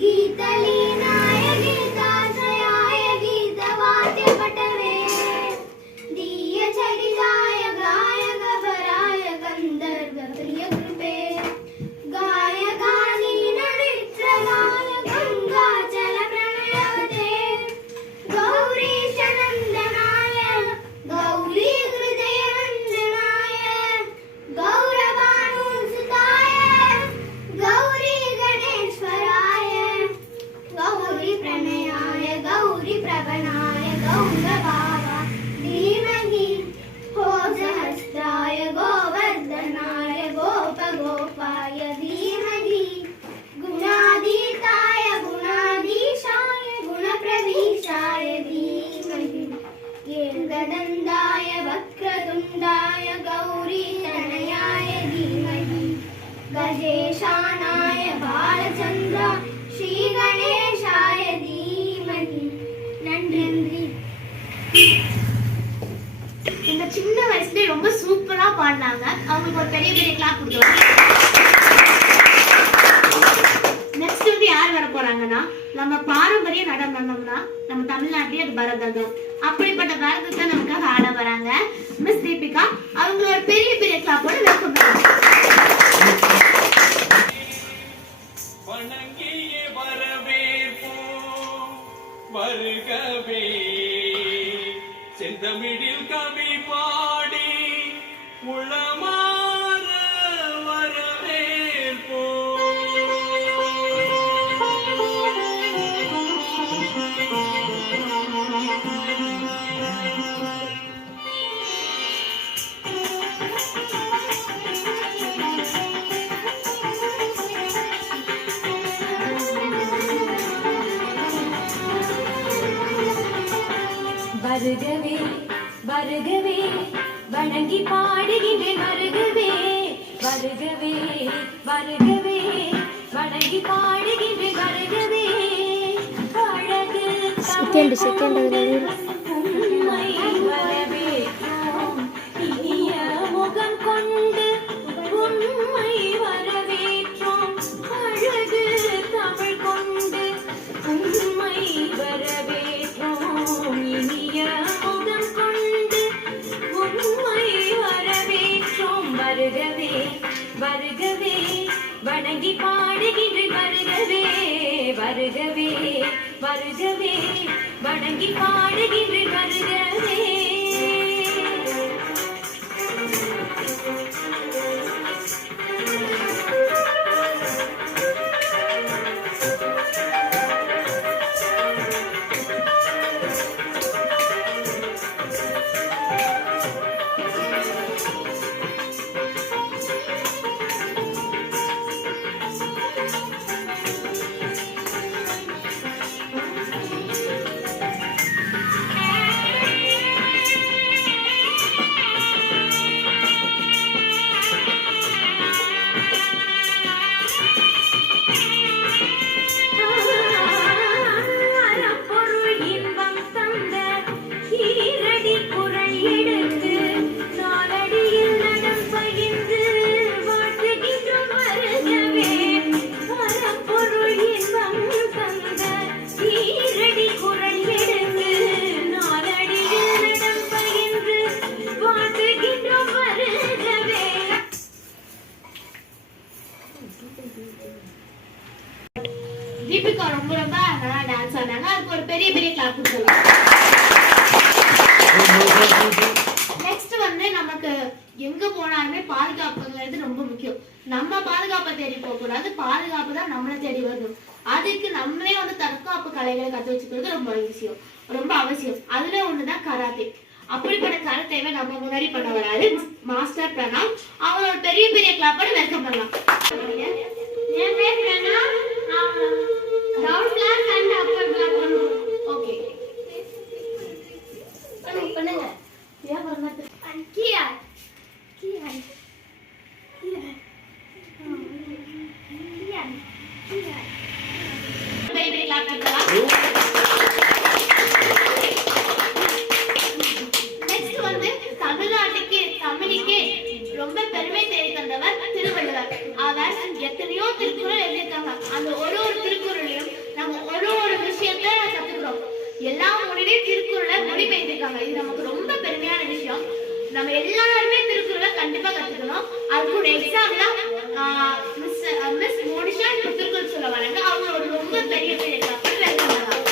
गीतलीनाय गीताश्रयाय गीतवाद्यपटवे दीयचरिताय गायकवराय गन्धर्वप्रियकृते गायकानीनवित्रगाय गङ्गाचलप्रणयवते गौरीशनन्दनाय गौरीहृदयरञ्जनाय गौरवाणुसुताय गौरी गणेश्वराय गौरीप्रणयाय गौरीप्रवणाय गौरवाय धीमहि भोजहस्ताय गोवर्धनाय गोपगोपाय धीमहि गुणातीताय गुणाधीशाय गुणप्रवीशाय धीमहि एकदन्ताय वक्रतुण्डाय गौरीतनयाय धीमहि गजेशानाय बालचन्द्र श्रीगणेशाय धीमहि நன்றி. இந்த சின்ன வயசுல ரொம்ப சூப்பரா பாடினாங்க. அவங்களுக்கு ஒரு பெரிய பெரிய கிளாப் கொடுக்கலாம். நெக்ஸ்ட் வந்து யார் வர போறாங்கன்னா, நம்ம பாரம்பரிய நடனம்னா நம்ம தமிழ்நாட்டிலே அது பரதம். அப்படிப்பட்ட பரதத்தை நமக்காக ஆட வராங்க மிஸ் தீபிகா. அவங்க ஒரு பெரிய பெரிய கிளாப்போட வெல்கம் பண்ணுவாங்க. வருகவே செந்தமிழில் கவி பாடி உளமாற வரவேற்போ வருகவே வருகவே வணங்கி பாடுகின்றேன் வருகவே வருகவே வருகவே வணங்கி பாடுகின்றேன் வருகவே அழகு உம்மை வரவேற்றோம் இனிய முகம் கொண்டு உம்மை வரவேற்றோம் அழகு தமிழ் கொண்டு உம்மை வரவேற்றோம் இனிய முகம் கொண்டு உம்மை வரவேற்றோம் வருகவே வருகவே வணங்கி பாடுகின்றேன் வருகவே வருகவே வருகவே வணங்கி பாடுகின்றேன் வருகவே தீபிகா ரொம்ப ரொம்ப நல்லா டான்ஸ் ஆனாங்க. அதுக்கு ஒரு பெரிய பெரிய கிளாப் கொடுக்கலாம். நெக்ஸ்ட் வந்து நமக்கு எங்க போனாலுமே பாதுகாப்புங்கிறது ரொம்ப முக்கியம். நம்ம பாதுகாப்பை தேடி போக கூடாது, பாதுகாப்பு தான் நம்மளை தேடி வரும். அதுக்கு நம்மளே வந்து தற்காப்பு கலைகளை கத்து வச்சுக்கிறது ரொம்ப அவசியம். அதுல ஒண்ணுதான் கராத்தே. அப்படிப்பட்ட கராத்தேவை நம்ம முன்னாடி பண்ண வராது மாஸ்டர் பிரணாம். அவங்களோட பெரிய பெரிய கிளாப்போட வெல்கம் பண்ணலாம். என் பேர் Pranam. Down class and upper class பண்ணுவோம். ஓகே பண்ணுங்க. ஏன் பண்ணாத கியா கியா கியா கியா கியா பேபி கிளாப் பண்ணலாம். நெக்ஸ்ட் வந்து தமிழுக்கு ரொம்ப பெருமை தேடி தந்தவர் திருவள்ளுவர். அவர் எத்தனையோ திருக்குறள் எழுதியிருக்காங்க. அந்த கண்டிப்பா கத்துக்கணும். அதுக்கு ஒரு எக்ஸாம்லாம் மிஸ் மோனிஷா இப்போ திருக்குறள் சொல்ல வராங்க. அவங்க ஒரு ரொம்ப பெரிய பெரிய கப்பல் வெல்கம் பண்ணலாம்.